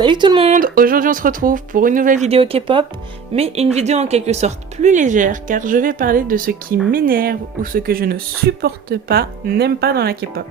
Salut tout le monde! Aujourd'hui on se retrouve pour une nouvelle vidéo K-pop, mais une vidéo en quelque sorte plus légère car je vais parler de ce qui m'énerve ou ce que je ne supporte pas, n'aime pas dans la K-pop.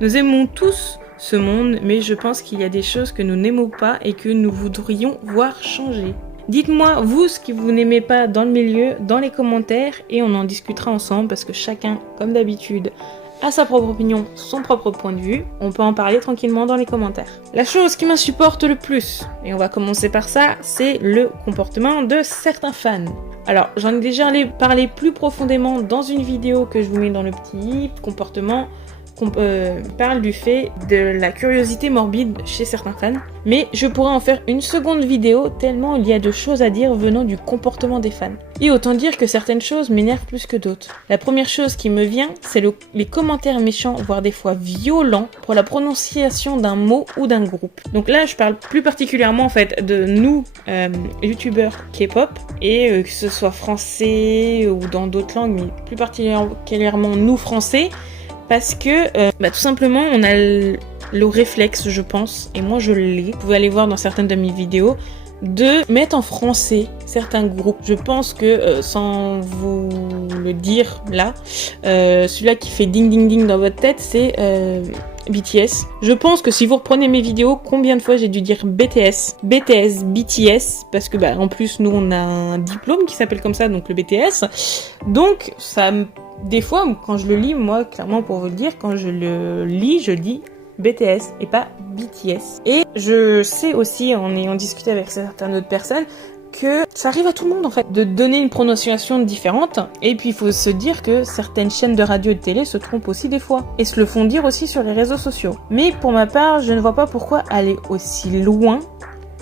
Nous aimons tous ce monde, mais je pense qu'il y a des choses que nous n'aimons pas et que nous voudrions voir changer. Dites-moi, vous, ce que vous n'aimez pas dans le milieu, dans les commentaires, et on en discutera ensemble, parce que chacun, comme d'habitude, a sa propre opinion, son propre point de vue. On peut en parler tranquillement dans les commentaires. La chose qui m'insupporte le plus, et on va commencer par ça, c'est le comportement de certains fans. Alors, j'en ai déjà parlé plus profondément dans une vidéo que je vous mets dans le petit comportement, qu'on parle du fait de la curiosité morbide chez certains fans, mais je pourrais en faire une seconde vidéo tellement il y a de choses à dire venant du comportement des fans. Et autant dire que certaines choses m'énervent plus que d'autres. La première chose qui me vient, c'est les commentaires méchants, voire des fois violents, pour la prononciation d'un mot ou d'un groupe. Donc là, je parle plus particulièrement en fait de nous, youtubeurs K-pop, et que ce soit français ou dans d'autres langues, mais plus particulièrement nous français, parce que tout simplement on a le réflexe, je pense, et moi je l'ai, vous pouvez aller voir dans certaines de mes vidéos, de mettre en français certains groupes. Je pense que sans vous le dire là, celui-là qui fait ding ding ding dans votre tête, c'est BTS. Je pense que si vous reprenez mes vidéos, combien de fois j'ai dû dire BTS, parce que en plus nous on a un diplôme qui s'appelle comme ça, donc le BTS. Donc ça des fois, quand je le lis, moi, clairement, pour vous le dire, quand je le lis, je dis BTS et pas BTS. Et je sais aussi, en ayant discuté avec certaines autres personnes, que ça arrive à tout le monde, en fait, de donner une prononciation différente. Et puis, il faut se dire que certaines chaînes de radio et de télé se trompent aussi des fois. Et se le font dire aussi sur les réseaux sociaux. Mais pour ma part, je ne vois pas pourquoi aller aussi loin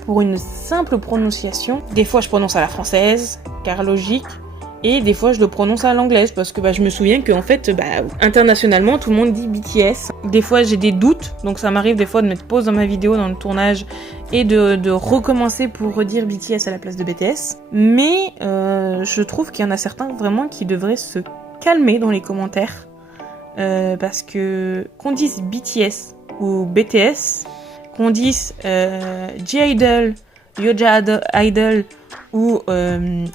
pour une simple prononciation. Des fois, je prononce à la française, car logique. Et des fois, je le prononce à l'anglaise parce que je me souviens qu'en fait, internationalement, tout le monde dit BTS. Des fois, j'ai des doutes, donc ça m'arrive des fois de mettre pause dans ma vidéo, dans le tournage, et de recommencer pour redire BTS à la place de BTS. Mais je trouve qu'il y en a certains vraiment qui devraient se calmer dans les commentaires. Parce que qu'on dise BTS ou BTS, qu'on dise J-Idol, Yoja Idol ou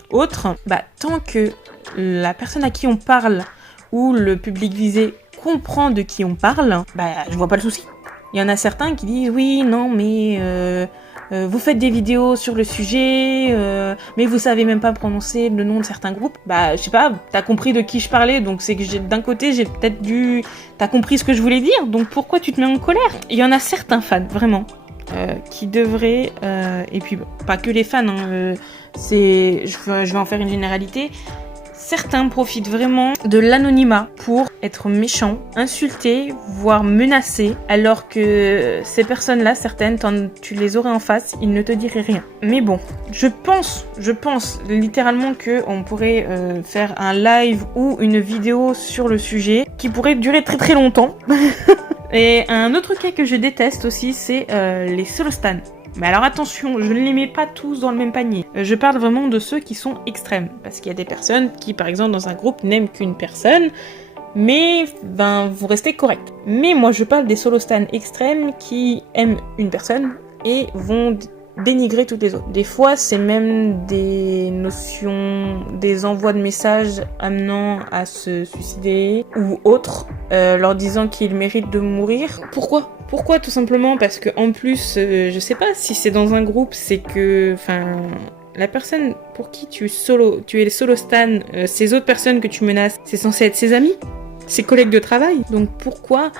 autre, tant que la personne à qui on parle ou le public visé comprend de qui on parle, je vois pas le souci. Il y en a certains qui disent oui, non, mais vous faites des vidéos sur le sujet, mais vous savez même pas prononcer le nom de certains groupes. Je sais pas, t'as compris de qui je parlais, donc c'est que d'un côté j'ai peut-être t'as compris ce que je voulais dire, donc pourquoi tu te mets en colère? Il y en a certains fans, vraiment. Qui devraient, et puis pas que les fans, je vais en faire une généralité, certains profitent vraiment de l'anonymat pour être méchants, insulter, voire menacer, alors que ces personnes-là, certaines, tu les aurais en face, ils ne te diraient rien. Mais bon, je pense littéralement qu'on pourrait faire un live ou une vidéo sur le sujet qui pourrait durer très très longtemps. Et un autre cas que je déteste aussi, c'est les solostans. Mais alors attention, je ne les mets pas tous dans le même panier. Je parle vraiment de ceux qui sont extrêmes. Parce qu'il y a des personnes qui, par exemple, dans un groupe, n'aiment qu'une personne, mais vous restez correct. Mais moi, je parle des solostans extrêmes qui aiment une personne et vont dénigrer toutes les autres. Des fois, c'est même des notions, des envois de messages amenant à se suicider ou autres, leur disant qu'ils méritent de mourir. Pourquoi tout simplement parce que en plus, je sais pas si c'est dans un groupe, c'est que, la personne pour qui tu es le solo stan, ces autres personnes que tu menaces, c'est censé être ses amis, ses collègues de travail. Donc pourquoi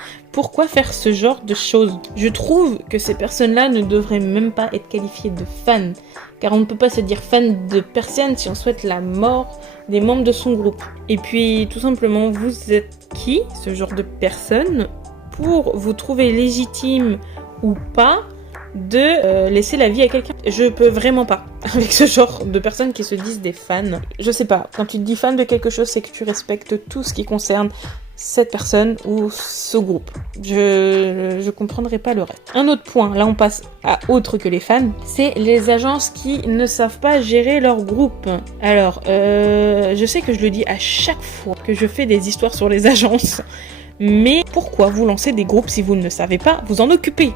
faire ce genre de choses? Je trouve que ces personnes-là ne devraient même pas être qualifiées de fans, car on ne peut pas se dire fan de personne si on souhaite la mort des membres de son groupe. Et puis tout simplement, vous êtes qui, ce genre de personne, pour vous trouver légitime ou pas de laisser la vie à quelqu'un? Je peux vraiment pas avec ce genre de personnes qui se disent des fans. Je sais pas, quand tu te dis fan de quelque chose, c'est que tu respectes tout ce qui concerne cette personne ou ce groupe. Je comprendrai pas le reste. Un autre point, là on passe à autre que les fans, c'est les agences qui ne savent pas gérer leur groupe. Alors, je sais que je le dis à chaque fois que je fais des histoires sur les agences, Mais pourquoi vous lancez des groupes si vous ne savez pas vous en occuper?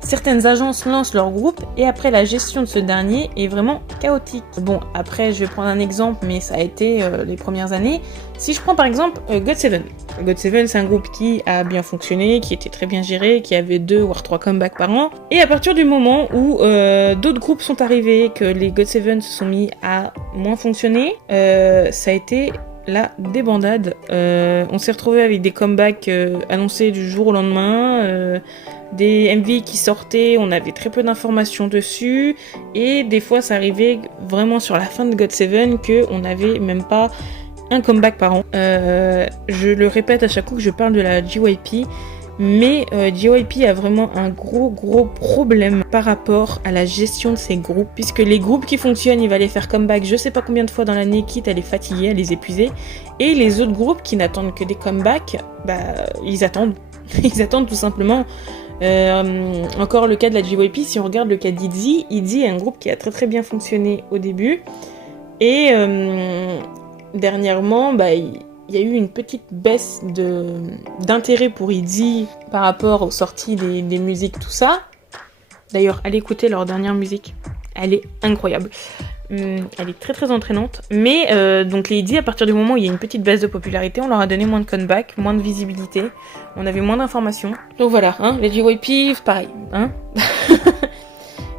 Certaines agences lancent leur groupe et après la gestion de ce dernier est vraiment chaotique. Bon, après je vais prendre un exemple, mais ça a été les premières années. Si je prends par exemple GOT7. GOT7 c'est un groupe qui a bien fonctionné, qui était très bien géré, qui avait 2 voire 3 comebacks par an. Et à partir du moment où d'autres groupes sont arrivés, que les GOT7 se sont mis à moins fonctionner, ça a été la débandade. On s'est retrouvé avec des comebacks annoncés du jour au lendemain, des MV qui sortaient, on avait très peu d'informations dessus, et des fois ça arrivait vraiment sur la fin de GOT7 qu'on n'avait même pas un comeback par an. Je le répète à chaque fois que je parle de la JYP, mais JYP a vraiment un gros problème par rapport à la gestion de ses groupes, puisque les groupes qui fonctionnent, il va les faire comeback je sais pas combien de fois dans l'année, quitte à les fatiguer, à les épuiser, et les autres groupes qui n'attendent que des comebacks, ils attendent tout simplement. Encore le cas de la JYP, si on regarde le cas d'ITZY, ITZY est un groupe qui a très bien fonctionné au début, et dernièrement, il y a eu une petite baisse d'intérêt pour ITZY par rapport aux sorties des musiques, tout ça. D'ailleurs, allez écouter leur dernière musique, elle est incroyable. Elle est très entraînante. Mais donc les ITZY, à partir du moment où il y a une petite baisse de popularité, on leur a donné moins de comeback, moins de visibilité, on avait moins d'informations. Donc voilà, les JYP, pareil.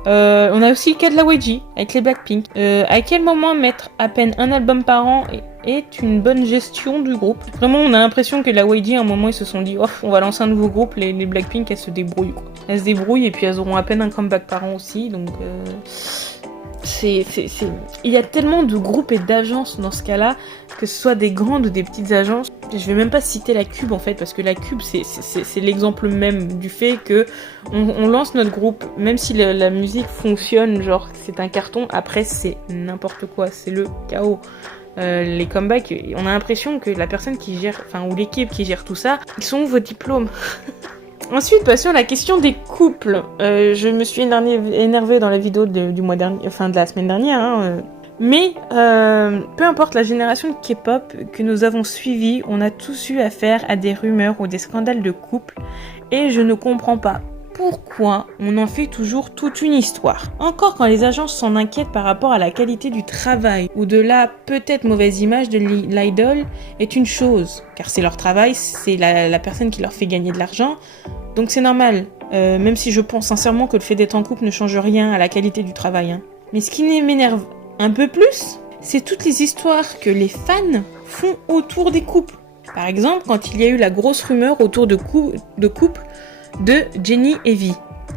On a aussi le cas de la YG avec les Blackpink. À quel moment mettre à peine un album par an est une bonne gestion du groupe? Vraiment, on a l'impression que la YG, à un moment, ils se sont dit oh, on va lancer un nouveau groupe, les Blackpink, elles se débrouillent, quoi. Elles se débrouillent et puis elles auront à peine un comeback par an aussi, donc il y a tellement de groupes et d'agences dans ce cas-là, que ce soit des grandes ou des petites agences. Je vais même pas citer la Cube en fait, parce que la Cube c'est l'exemple même du fait que on lance notre groupe, même si la musique fonctionne, genre c'est un carton, après c'est n'importe quoi, c'est le chaos. Les comebacks, on a l'impression que la personne qui gère, ou l'équipe qui gère tout ça, ils sont où vos diplômes? Ensuite, passons à la question des couples. Je me suis énervée dans la vidéo du mois dernier, de la semaine dernière. Mais peu importe la génération de K-pop que nous avons suivie, on a tous eu affaire à des rumeurs ou des scandales de couple. Et je ne comprends pas pourquoi on en fait toujours toute une histoire. Encore quand les agences s'en inquiètent par rapport à la qualité du travail ou de la peut-être mauvaise image de l'idole est une chose. Car c'est leur travail, c'est la personne qui leur fait gagner de l'argent. Donc c'est normal, même si je pense sincèrement que le fait d'être en couple ne change rien à la qualité du travail. Mais ce qui m'énerve un peu plus, c'est toutes les histoires que les fans font autour des couples. Par exemple, quand il y a eu la grosse rumeur autour de couple de Jennie et V.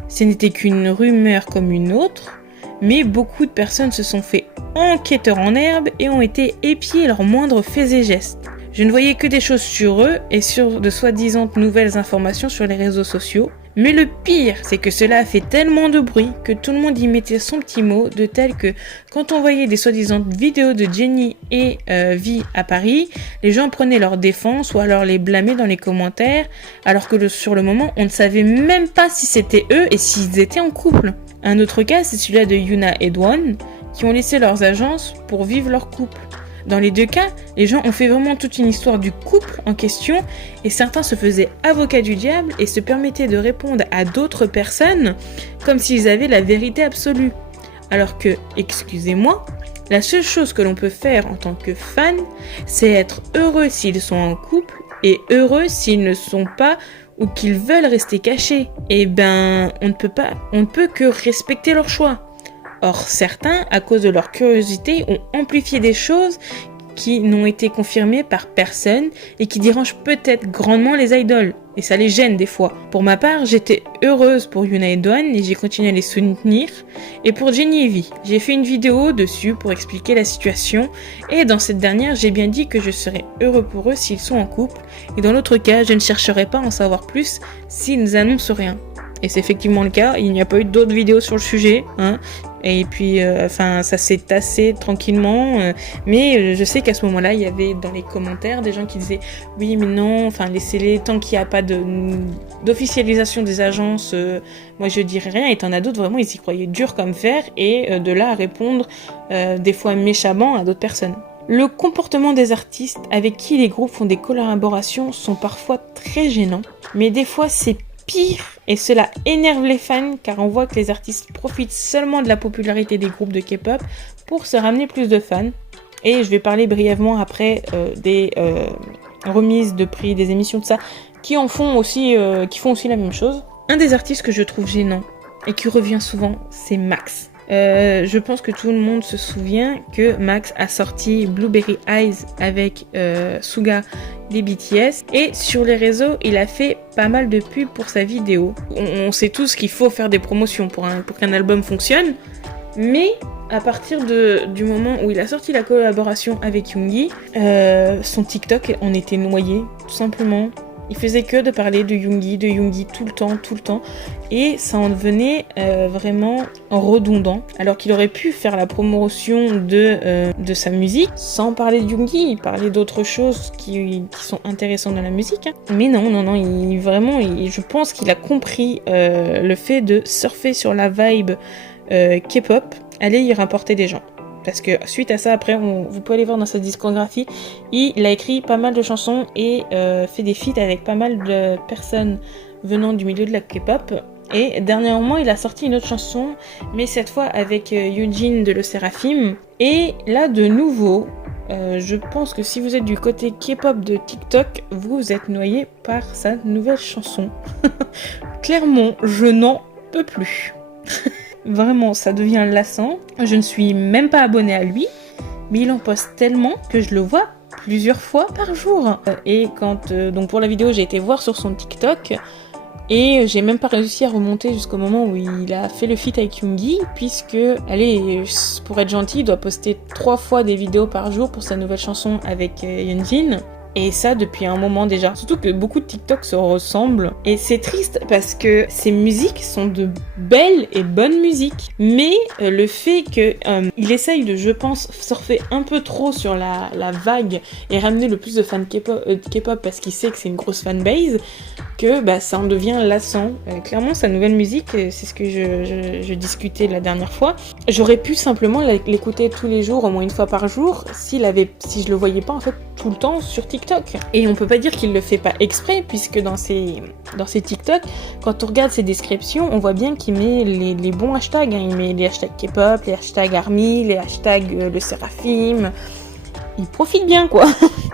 Ce n'était qu'une rumeur comme une autre, mais beaucoup de personnes se sont fait enquêteurs en herbe et ont été épier leurs moindres faits et gestes. Je ne voyais que des choses sur eux et sur de soi-disant nouvelles informations sur les réseaux sociaux. Mais le pire, c'est que cela a fait tellement de bruit que tout le monde y mettait son petit mot, de tel que quand on voyait des soi-disant vidéos de Jennie et V à Paris, les gens prenaient leur défense ou alors les blâmaient dans les commentaires, alors que sur le moment, on ne savait même pas si c'était eux et s'ils étaient en couple. Un autre cas, c'est celui-là de Yuna et Dwan, qui ont laissé leurs agences pour vivre leur couple. Dans les deux cas, les gens ont fait vraiment toute une histoire du couple en question et certains se faisaient avocats du diable et se permettaient de répondre à d'autres personnes comme s'ils avaient la vérité absolue. Alors que, excusez-moi, la seule chose que l'on peut faire en tant que fan, c'est être heureux s'ils sont en couple et heureux s'ils ne sont pas ou qu'ils veulent rester cachés. Eh ben, on ne peut que respecter leur choix. Or, certains, à cause de leur curiosité, ont amplifié des choses qui n'ont été confirmées par personne et qui dérangent peut-être grandement les idoles. Et ça les gêne des fois. Pour ma part, j'étais heureuse pour Yuna et Dwan et j'ai continué à les soutenir. Et pour Jennie et V, j'ai fait une vidéo dessus pour expliquer la situation. Et dans cette dernière, j'ai bien dit que je serais heureux pour eux s'ils sont en couple. Et dans l'autre cas, je ne chercherai pas à en savoir plus s'ils n'annoncent rien. Et c'est effectivement le cas, il n'y a pas eu d'autres vidéos sur le sujet, Et puis, ça s'est tassé tranquillement. Mais je sais qu'à ce moment-là, il y avait dans les commentaires des gens qui disaient « Oui, mais non, laissez-les, tant qu'il n'y a pas d'officialisation des agences, moi je dirais rien. » Et t'en as d'autres, vraiment, ils y croyaient dur comme fer. Et de là à répondre des fois méchamment à d'autres personnes. Le comportement des artistes avec qui les groupes font des collaborations sont parfois très gênants, mais des fois c'est pire et cela énerve les fans car on voit que les artistes profitent seulement de la popularité des groupes de K-pop pour se ramener plus de fans. Et je vais parler brièvement après des remises de prix, des émissions de ça qui font aussi la même chose. Un des artistes que je trouve gênant et qui revient souvent, c'est Max. Je pense que tout le monde se souvient que Max a sorti Blueberry Eyes avec Suga des BTS et sur les réseaux il a fait pas mal de pubs pour sa vidéo. On sait tous qu'il faut faire des promotions pour qu'un album fonctionne, mais à partir du moment où il a sorti la collaboration avec Yoongi, son TikTok en était noyé, tout simplement. Il faisait que de parler de Yoongi tout le temps, et ça en devenait vraiment redondant, alors qu'il aurait pu faire la promotion de sa musique sans parler de Yoongi, parler d'autres choses qui sont intéressantes dans la musique. Hein. Mais non, je pense qu'il a compris le fait de surfer sur la vibe K-pop, allait y rapporter des gens. Parce que suite à ça, après, vous pouvez aller voir dans sa discographie, il a écrit pas mal de chansons et fait des feats avec pas mal de personnes venant du milieu de la K-pop. Et dernièrement, il a sorti une autre chanson, mais cette fois avec Eugene de Le Seraphim. Et là, de nouveau, je pense que si vous êtes du côté K-pop de TikTok, vous êtes noyé par sa nouvelle chanson. Clairement, je n'en peux plus. Vraiment, ça devient lassant. Je ne suis même pas abonnée à lui, mais il en poste tellement que je le vois plusieurs fois par jour. Et donc pour la vidéo, j'ai été voir sur son TikTok et j'ai même pas réussi à remonter jusqu'au moment où il a fait le feat avec Yoongi, puisque, allez, pour être gentil, il doit poster 3 fois des vidéos par jour pour sa nouvelle chanson avec Yeonjin. Et ça depuis un moment déjà. Surtout que beaucoup de TikTok se ressemblent. Et c'est triste parce que ces musiques sont de belles et bonnes musiques. Mais le fait qu'il essaye de, je pense, surfer un peu trop sur la vague et ramener le plus de fans K-pop parce qu'il sait que c'est une grosse fanbase, que ça en devient lassant. Clairement, sa nouvelle musique, c'est ce que je discutais la dernière fois. J'aurais pu simplement l'écouter tous les jours, au moins une fois par jour, si je le voyais pas en fait tout le temps sur TikTok. Et on peut pas dire qu'il le fait pas exprès, puisque dans ses TikTok, quand on regarde ses descriptions, on voit bien qu'il met les bons hashtags. Hein. Il met les hashtags K-pop, les hashtags ARMY, les hashtags Le Seraphim. Il profite bien, quoi.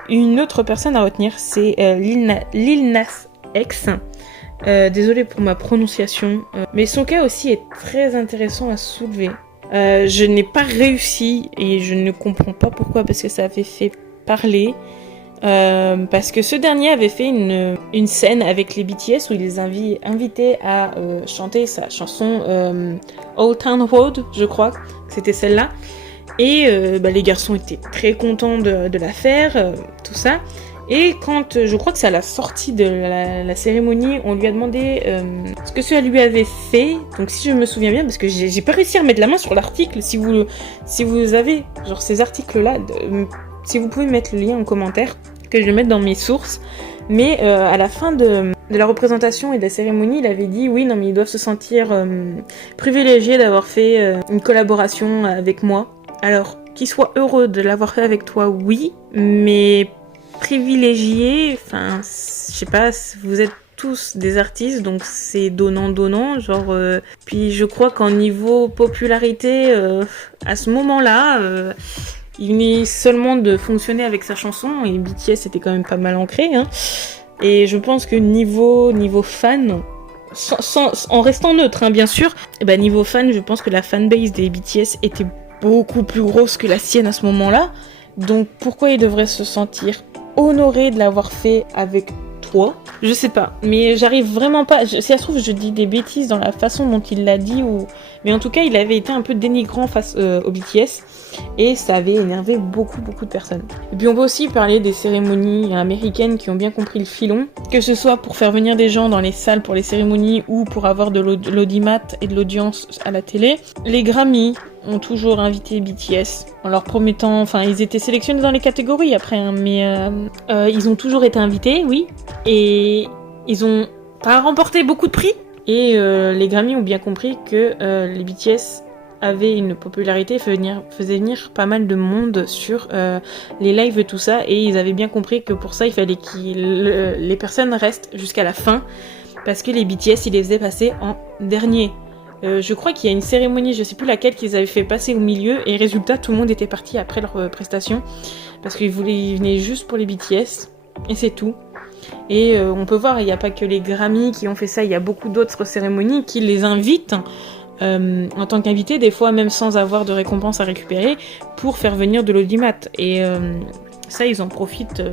Une autre personne à retenir, c'est Lil Nas X. Désolée pour ma prononciation, mais son cas aussi est très intéressant à soulever. Je n'ai pas réussi et je ne comprends pas pourquoi, parce que ça avait fait parler. Parce que ce dernier avait fait une scène avec les BTS où il les invitait à chanter sa chanson Old Town Road, je crois que c'était celle-là. Et les garçons étaient très contents de la faire, tout ça. Et quand, je crois que c'est à la sortie de la cérémonie, on lui a demandé ce que cela lui avait fait. Donc si je me souviens bien, parce que j'ai pas réussi à mettre la main sur l'article, si vous avez genre ces articles-là, si vous pouvez mettre le lien en commentaire, que je vais mettre dans mes sources. Mais à la fin de la représentation et de la cérémonie, il avait dit oui, non mais ils doivent se sentir privilégiés d'avoir fait une collaboration avec moi. Alors, qu'ils soient heureux de l'avoir fait avec toi, oui, mais privilégiés, enfin, je sais pas, vous êtes tous des artistes, donc c'est donnant, genre... Puis je crois qu'en niveau popularité, à ce moment-là... il venait seulement de fonctionner avec sa chanson, et BTS était quand même pas mal ancré, hein. Et je pense que niveau fan, en restant neutre, hein, bien sûr, niveau fan, je pense que la fanbase des BTS était beaucoup plus grosse que la sienne à ce moment-là. Donc pourquoi il devrait se sentir honoré de l'avoir fait avec toi? Je sais pas, mais j'arrive vraiment pas. Si ça se trouve, je dis des bêtises dans la façon dont il l'a dit, mais en tout cas, il avait été un peu dénigrant face au BTS. Et ça avait énervé beaucoup de personnes. Et puis on peut aussi parler des cérémonies américaines qui ont bien compris le filon, que ce soit pour faire venir des gens dans les salles pour les cérémonies ou pour avoir de l'audimat et de l'audience à la télé. Les Grammy ont toujours invité BTS en leur promettant, enfin ils étaient sélectionnés dans les catégories après, hein, mais ils ont toujours été invités, oui, et ils ont pas remporté beaucoup de prix. Et les Grammy ont bien compris que les BTS avait une popularité, faisait venir pas mal de monde sur les lives et tout ça, et ils avaient bien compris que pour ça il fallait que les personnes restent jusqu'à la fin, parce que les BTS ils les faisaient passer en dernier. Je crois qu'il y a une cérémonie, je sais plus laquelle, qu'ils avaient fait passer au milieu, et résultat tout le monde était parti après leur prestation, parce qu'ils venaient juste pour les BTS, et c'est tout. Et on peut voir, il n'y a pas que les Grammy qui ont fait ça, il y a beaucoup d'autres cérémonies qui les invitent en tant qu'invités, des fois même sans avoir de récompense à récupérer, pour faire venir de l'audimat. Et ça, ils en profitent,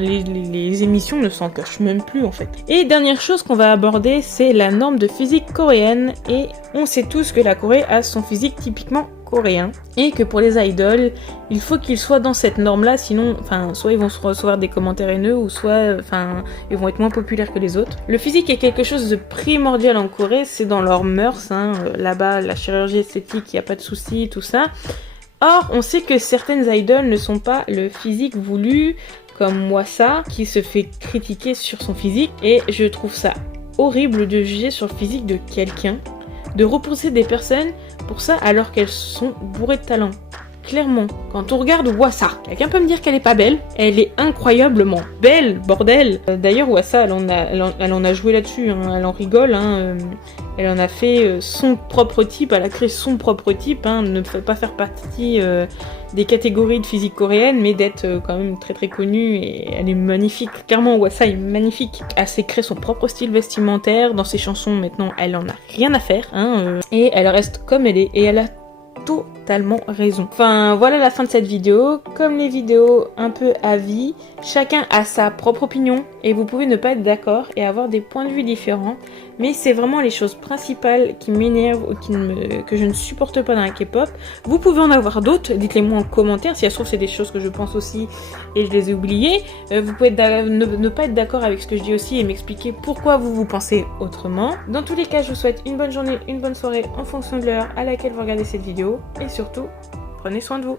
les émissions ne s'en cachent même plus en fait. Et dernière chose qu'on va aborder, c'est la norme de physique coréenne. Et on sait tous que la Corée a son physique typiquement coréen, et que pour les idoles, il faut qu'ils soient dans cette norme-là, sinon, soit ils vont se recevoir des commentaires haineux, ou soit, ils vont être moins populaires que les autres. Le physique est quelque chose de primordial en Corée, c'est dans leurs mœurs, là-bas, la chirurgie esthétique, il n'y a pas de souci, tout ça. Or, on sait que certaines idoles ne sont pas le physique voulu, comme Wassa, qui se fait critiquer sur son physique, et je trouve ça horrible de juger sur le physique de quelqu'un, de repousser des personnes pour ça alors qu'elles sont bourrées de talent. Clairement, quand on regarde Wassa, quelqu'un peut me dire qu'elle est pas belle? Elle est incroyablement belle, bordel. D'ailleurs, Wassa, elle en a joué là-dessus, elle en rigole, elle en a fait son propre type, elle a créé son propre type, ne fait pas faire partie des catégories de physique coréenne, mais d'être quand même très très connue, et elle est magnifique. Clairement, Wassa est magnifique. Elle s'est créé son propre style vestimentaire, dans ses chansons maintenant, elle en a rien à faire, et elle reste comme elle est, et elle a totalement raison. Enfin, voilà la fin de cette vidéo. Comme les vidéos un peu avis, chacun a sa propre opinion et vous pouvez ne pas être d'accord et avoir des points de vue différents, mais c'est vraiment les choses principales qui m'énervent ou que je ne supporte pas dans la K-pop. Vous pouvez en avoir d'autres, dites-les moi en commentaire, si ça se trouve c'est des choses que je pense aussi et je les ai oubliées. Vous pouvez ne pas être d'accord avec ce que je dis aussi et m'expliquer pourquoi vous pensez autrement. Dans tous les cas, je vous souhaite une bonne journée, une bonne soirée en fonction de l'heure à laquelle vous regardez cette vidéo, et surtout, prenez soin de vous.